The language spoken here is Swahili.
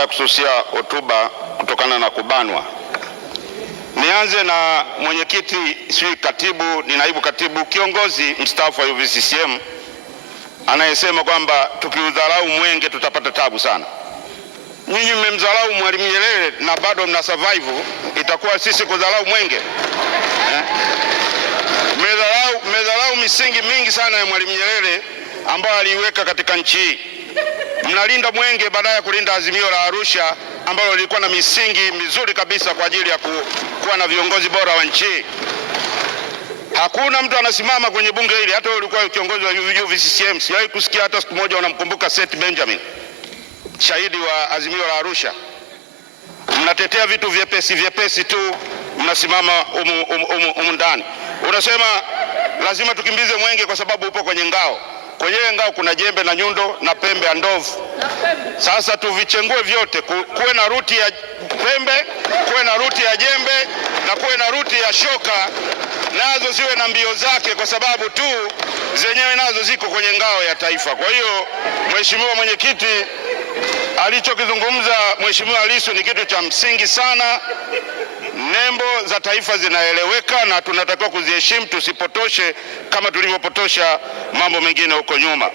Napenda kususia hotuba kutokana na kubanwa. Nianze na mwenyekiti, katibu, ni naibu katibu, kiongozi mstaafu wa UVCCM anayesema kwamba tukiudharau mwenge tutapata tabu sana. Nyinyi mmemdharau Mwalimu Nyerere na bado mna survive, itakuwa sisi kudharau mwenge? Mmedharau misingi mingi sana ya Mwalimu Nyerere ambayo aliiweka katika nchi hii. Mnalinda mwenge badala ya kulinda azimio la Arusha ambalo lilikuwa na misingi mizuri kabisa kwa ajili ya kuwa na viongozi bora wa nchi. Hakuna mtu anasimama kwenye bunge hili, hata wewe ulikuwa kiongozi wa UVCCM, siwahi kusikia hata siku moja unamkumbuka Seth Benjamin, shahidi wa azimio la Arusha. Mnatetea vitu vyepesi tu, mnasimama ndani. Unasema lazima tukimbize mwenge kwa sababu upo kwenye ngao. Kwenye ngao kuna jembe na nyundo na pembe ya ndovu. Sasa tuvichengue vyote, kuwe na ruti ya pembe, kuwe na ruti ya jembe na kuwe na ruti ya shoka, nazo ziwe na mbio zake, kwa sababu tu zenyewe nazo ziko kwenye ngao ya taifa. Kwa hiyo Mheshimiwa Mwenyekiti, alichokizungumza Mheshimiwa Lissu ni kitu cha msingi sana. Nembo za taifa zinaeleweka na tunatakiwa kuziheshimu, tusipotoshe kama tulivyopotosha mambo mengine huko nyuma.